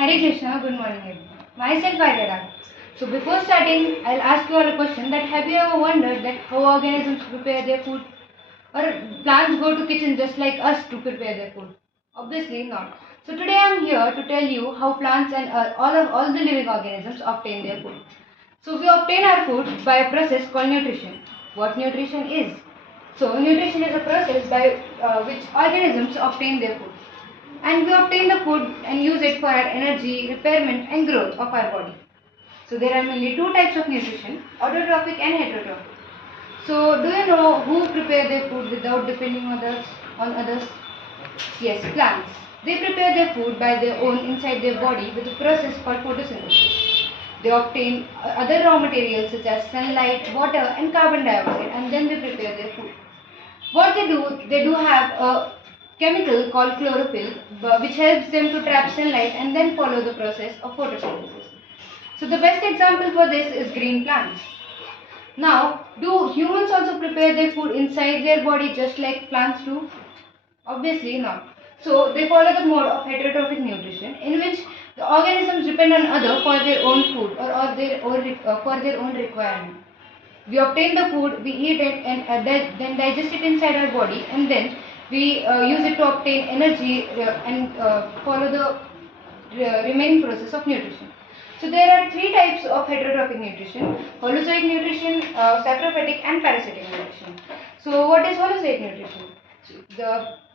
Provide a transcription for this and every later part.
Hare Krishna, good morning everyone. Myself Aarya Daga. So before starting, I'll ask you all a question that have you ever wondered that how organisms prepare their food? Or plants go to kitchen just like us to prepare their food? Obviously not. So today I'm here to tell you how plants and all the living organisms obtain their food. So we obtain our food by a process called nutrition. What nutrition is? So nutrition is a process by which organisms obtain their food. And we obtain the food and use it for our energy, repairment and growth of our body. So there are mainly two types of nutrition, autotrophic and heterotrophic. So do you know who prepare their food without depending on others? Yes, plants. They prepare their food by their own inside their body with a process called photosynthesis. They obtain other raw materials such as sunlight, water and carbon dioxide and then they prepare their food. What they do have a chemical called chlorophyll which helps them to trap sunlight and then follow the process of photosynthesis. So the best example for this is green plants. Now, do humans also prepare their food inside their body just like plants do? Obviously not. So they follow the mode of heterotrophic nutrition in which the organisms depend on other for their own food or for their own requirement. We obtain the food, we eat it and then digest it inside our body and then we use it to obtain energy and follow the remaining process of nutrition. So there are three types of heterotrophic nutrition: holozoic nutrition, saprophytic and parasitic nutrition. So what is holozoic nutrition?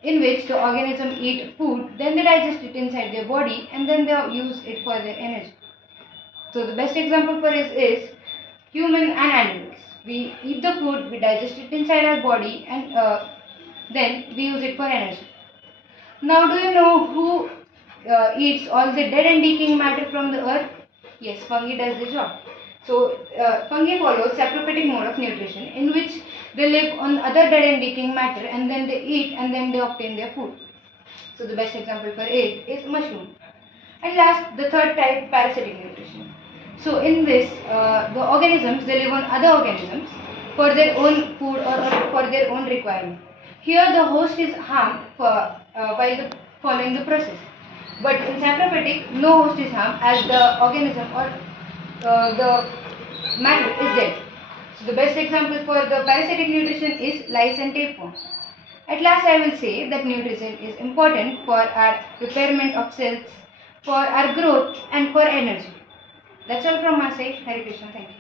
In which the organism eat food, then they digest it inside their body and then they use it for their energy. So the best example for this is human and animals. We eat the food, we digest it inside our body and then we use it for energy. Now do you know who eats all the dead and decaying matter from the earth? Yes, fungi does the job. So fungi follow saprophytic mode of nutrition in which they live on other dead and decaying matter and then they eat and then they obtain their food. So the best example for it is mushroom. And last, the third type, parasitic nutrition. So in this, the organisms, they live on other organisms for their own food or for their own requirement. Here the host is harmed while following the process. But in saprophytic, no host is harmed as the organism or the matter is dead. So the best example for the parasitic nutrition is lice and tapeworm. At last I will say that nutrition is important for our repairment of cells, for our growth and for energy. That's all from my side. Hare Krishna. Thank you.